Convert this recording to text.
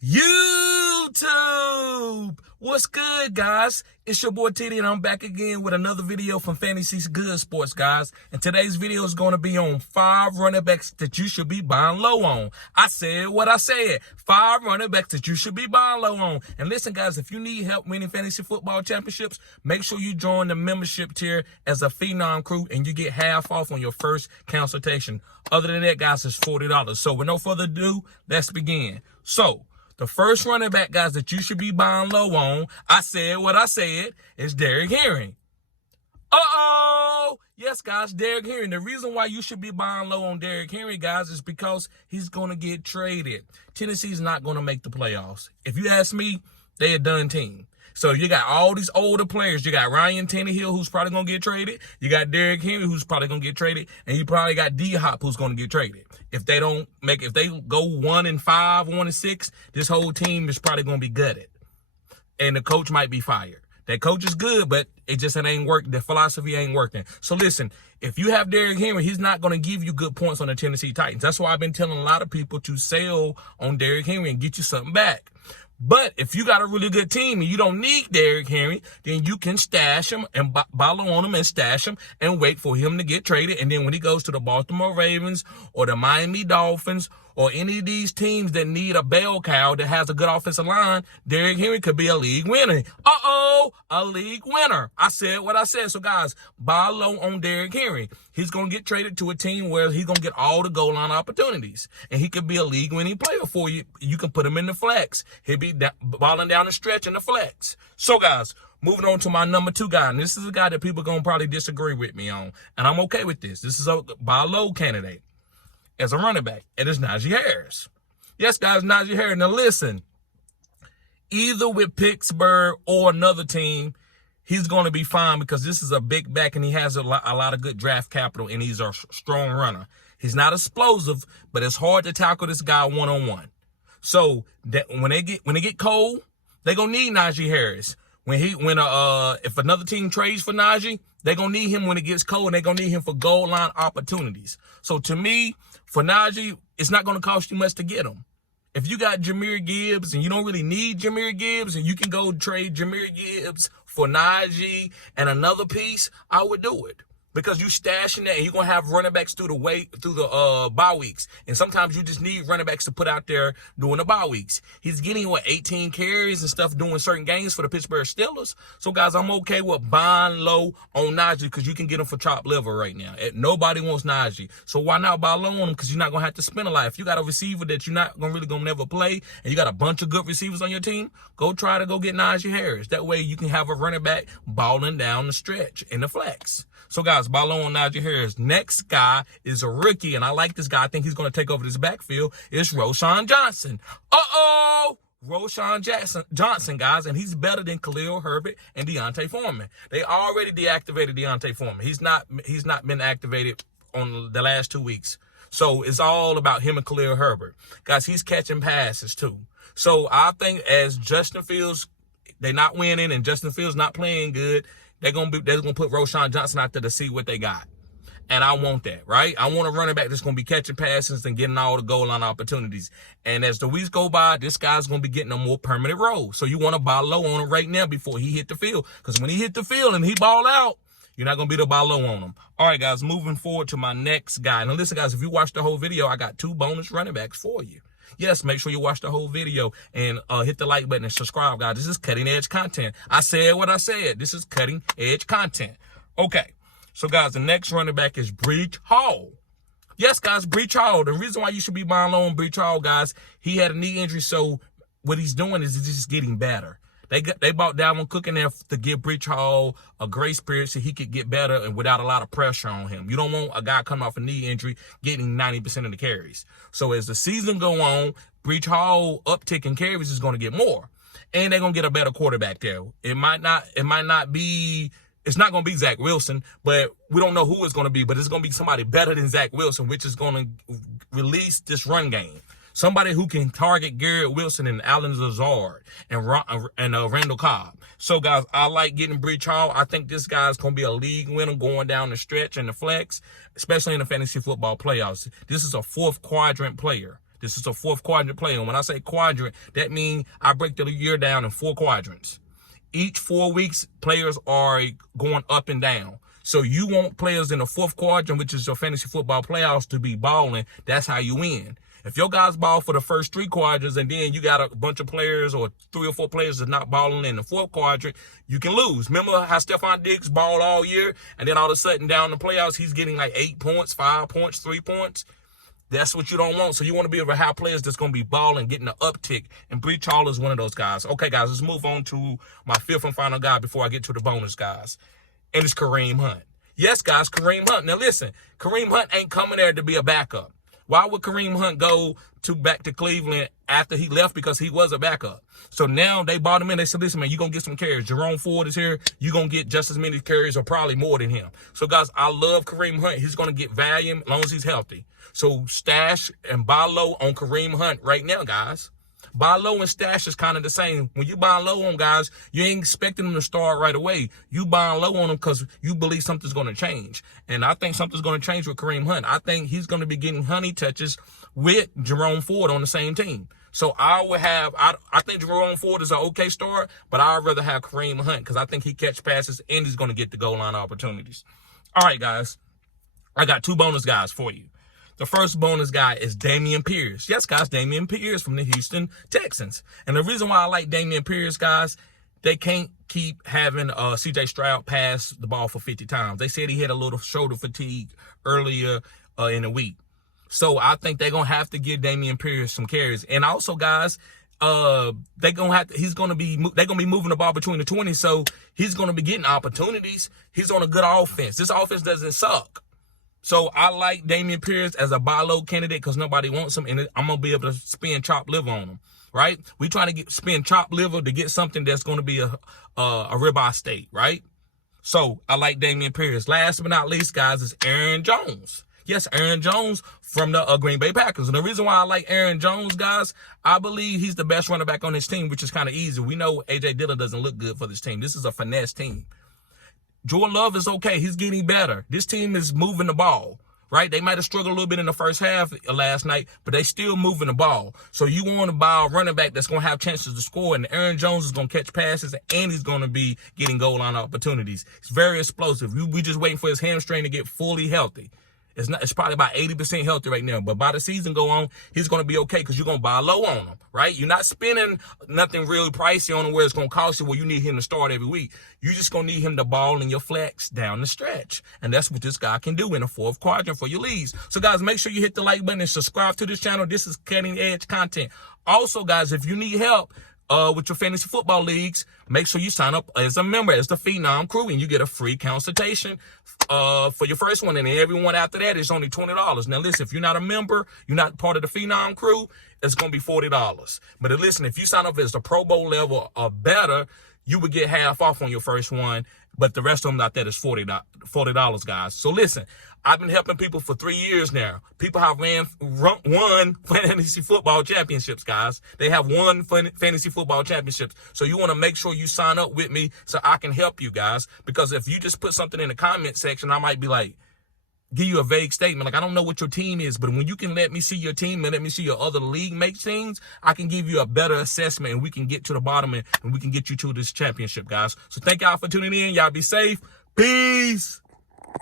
YouTube! What's good, guys? It's your boy Titty, and I'm back again with another video from Fantasy Good Sports, guys. And today's video is going to be on 5 running backs that you should be buying low on. I said what I said. 5 running backs that you should be buying low on. And listen, guys, if you need help winning fantasy football championships, make sure you join the membership tier as a Phenom Crew, and you get half off on your first consultation. Other than that, guys, it's $40. So with no further ado, let's begin. So, the first running back, guys, that you should be buying low on, I said what I said, is Derrick Henry. Uh-oh! Yes, guys, Derrick Henry. The reason why you should be buying low on Derrick Henry, guys, is because he's going to get traded. Tennessee's not going to make the playoffs. If you ask me, they're a done team. So you got all these older players. You got Ryan Tannehill, who's probably going to get traded. You got Derrick Henry, who's probably going to get traded. And you probably got D-Hop, who's going to get traded. If they go 1-5, 1-6, this whole team is probably going to be gutted. And the coach might be fired. That coach is good, but it ain't working. The philosophy ain't working. So listen, if you have Derrick Henry, he's not going to give you good points on the Tennessee Titans. That's why I've been telling a lot of people to sell on Derrick Henry and get you something back. But if you got a really good team and you don't need Derrick Henry, then you can stash him and buy low on him and stash him and wait for him to get traded. And then when he goes to the Baltimore Ravens or the Miami Dolphins or any of these teams that need a bell cow that has a good offensive line, Derrick Henry could be a league winner. Uh-oh, a league winner. I said what I said. So, guys, buy low on Derrick Henry. He's going to get traded to a team where he's going to get all the goal line opportunities. And he could be a league-winning player for you. You can put him in the flex. He'll be balling down the stretch in the flex. So, guys, moving on to my number 2 guy. And this is a guy that people are going to probably disagree with me on. And I'm okay with this. This is a buy low candidate as a running back, and it's Najee Harris. Yes, guys, Najee Harris. Now, listen, either with Pittsburgh or another team, he's going to be fine because this is a big back, and he has a lot of good draft capital, and he's a strong runner. He's not explosive, but it's hard to tackle this guy one-on-one. So that when they get cold, they're going to need Najee Harris. If another team trades for Najee, they're going to need him when it gets cold, and they're going to need him for goal line opportunities. So to me, for Najee, it's not going to cost you much to get him. If you got Jahmyr Gibbs and you don't really need Jahmyr Gibbs and you can go trade Jahmyr Gibbs for Najee and another piece, I would do it. Because you stashing that and you're going to have running backs through the bye weeks. And sometimes you just need running backs to put out there during the bye weeks. He's getting, 18 carries and stuff doing certain games for the Pittsburgh Steelers. So, guys, I'm okay with buying low on Najee because you can get him for chopped liver right now. Nobody wants Najee. So why not buy low on him? Because you're not going to have to spend a lot. If you got a receiver that you're not going to never play and you got a bunch of good receivers on your team, go try to go get Najee Harris. That way you can have a running back balling down the stretch in the flex. So, guys, buy low on Najee Harris. Next guy is a rookie, and I like this guy. I think he's going to take over this backfield. It's Roschon Johnson. Uh-oh! Roschon Johnson, guys, and he's better than Khalil Herbert and Deontay Foreman. They already deactivated Deontay Foreman. He's not been activated on the last 2 weeks. So it's all about him and Khalil Herbert. Guys, he's catching passes, too. So I think as Justin Fields, they're not winning, and Justin Fields not playing good, they're gonna put Roschon Johnson out there to see what they got. And I want that, right? I want a running back that's gonna be catching passes and getting all the goal line opportunities. And as the weeks go by, this guy's gonna be getting a more permanent role. So you want to buy low on him right now before he hit the field. Because when he hit the field and he ball out, you're not going to be able to buy low on him. All right, guys, moving forward to my next guy. Now, listen, guys, if you watch the whole video, I got 2 bonus running backs for you. Yes, make sure you watch the whole video and hit the like button and subscribe, guys. This is cutting-edge content. I said what I said. This is cutting-edge content. Okay, so, guys, the next running back is Breece Hall. Yes, guys, Breece Hall. The reason why you should be buying low on Breece Hall, guys, he had a knee injury, so what he's doing is he's just getting better. They bought Dalvin Cook in there to give Breece Hall a grace period so he could get better and without a lot of pressure on him. You don't want a guy coming off a knee injury getting 90% of the carries. So as the season go on, Breece Hall uptick in carries is going to get more. And they're going to get a better quarterback there. It's not going to be Zach Wilson, but we don't know who it's going to be. But it's going to be somebody better than Zach Wilson, which is going to release this run game. Somebody who can target Garrett Wilson and Allen Lazard and Randall Cobb. So, guys, I like getting Breece Hall. I think this guy's going to be a league winner going down the stretch and the flex, especially in the fantasy football playoffs. This is a 4th quadrant player. This is a 4th quadrant play. And when I say quadrant, that means I break the year down in 4 quadrants. Each 4 weeks, players are going up and down. So you want players in the 4th quadrant, which is your fantasy football playoffs, to be balling. That's how you win. If your guys ball for the first 3 quadrants and then you got a bunch of players or 3 or 4 players that's not balling in the 4th quadrant, you can lose. Remember how Stephon Diggs balled all year and then all of a sudden down the playoffs, he's getting like 8 points, 5 points, 3 points? That's what you don't want. So you want to be able to have players that's going to be balling, getting an uptick. And Breach Hall is one of those guys. Okay, guys, let's move on to my 5th and final guy before I get to the bonus guys. And it's Kareem Hunt. Yes, guys, Kareem Hunt. Now, listen, Kareem Hunt ain't coming there to be a backup. Why would Kareem Hunt go back to Cleveland after he left? Because he was a backup. So now they bought him in. They said, listen, man, you're going to get some carries. Jerome Ford is here. You're going to get just as many carries or probably more than him. So, guys, I love Kareem Hunt. He's going to get volume as long as he's healthy. So stash and buy low on Kareem Hunt right now, guys. Buy low and stash is kind of the same. When you buy low on guys, you ain't expecting them to start right away. You buying low on them because you believe something's going to change. And I think something's going to change with Kareem Hunt. I think he's going to be getting honey touches with Jerome Ford on the same team. So I think Jerome Ford is an okay start, but I'd rather have Kareem Hunt because I think he catch passes and he's going to get the goal line opportunities. All right, guys. I got 2 bonus guys for you. The first bonus guy is Dameon Pierce. Yes, guys, Dameon Pierce from the Houston Texans. And the reason why I like Dameon Pierce, guys, they can't keep having C.J. Stroud pass the ball for 50 times. They said he had a little shoulder fatigue earlier in the week. So I think they're going to have to give Dameon Pierce some carries. And also, guys, they're going to be moving the ball between the 20s. So he's going to be getting opportunities. He's on a good offense. This offense doesn't suck. So I like Dameon Pierce as a buy low candidate because nobody wants him, and I'm going to be able to spend chopped liver on him, right? We trying to spend chopped liver to get something that's going to be a ribeye steak, right? So I like Dameon Pierce. Last but not least, guys, is Aaron Jones. Yes, Aaron Jones from the Green Bay Packers. And the reason why I like Aaron Jones, guys, I believe he's the best running back on this team, which is kind of easy. We know A.J. Dillon doesn't look good for this team. This is a finesse team. Jordan Love is okay. He's getting better. This team is moving the ball, right? They might have struggled a little bit in the first half last night, but they still moving the ball. So you want to buy a running back that's going to have chances to score, and Aaron Jones is going to catch passes, and he's going to be getting goal line opportunities. He's very explosive. We just waiting for his hamstring to get fully healthy. It's probably about 80% healthy right now. But by the season go on, he's going to be okay because you're going to buy low on him, right? You're not spending nothing really pricey on him where it's going to cost you where you need him to start every week. You're just going to need him to ball in your flex down the stretch. And that's what this guy can do in the 4th quadrant for your leagues. So, guys, make sure you hit the like button and subscribe to this channel. This is cutting edge content. Also, guys, if you need help with your fantasy football leagues, make sure you sign up as a member, as the Phenom Crew, and you get a free consultation for your first one. And then everyone after that is only $20. Now, listen, if you're not a member, you're not part of the Phenom Crew, it's going to be $40. But listen, if you sign up as the Pro Bowl level or better, you would get half off on your first one. But the rest of them out there is $40, guys. So listen, I've been helping people for 3 years now. People have won fantasy football championships, guys. They have won fantasy football championships. So you want to make sure you sign up with me so I can help you, guys. Because if you just put something in the comment section, I might be like, give you a vague statement. Like, I don't know what your team is, but when you can let me see your team and let me see your other league mates teams, I can give you a better assessment and we can get to the bottom and we can get you to this championship, guys. So thank y'all for tuning in. Y'all be safe. Peace.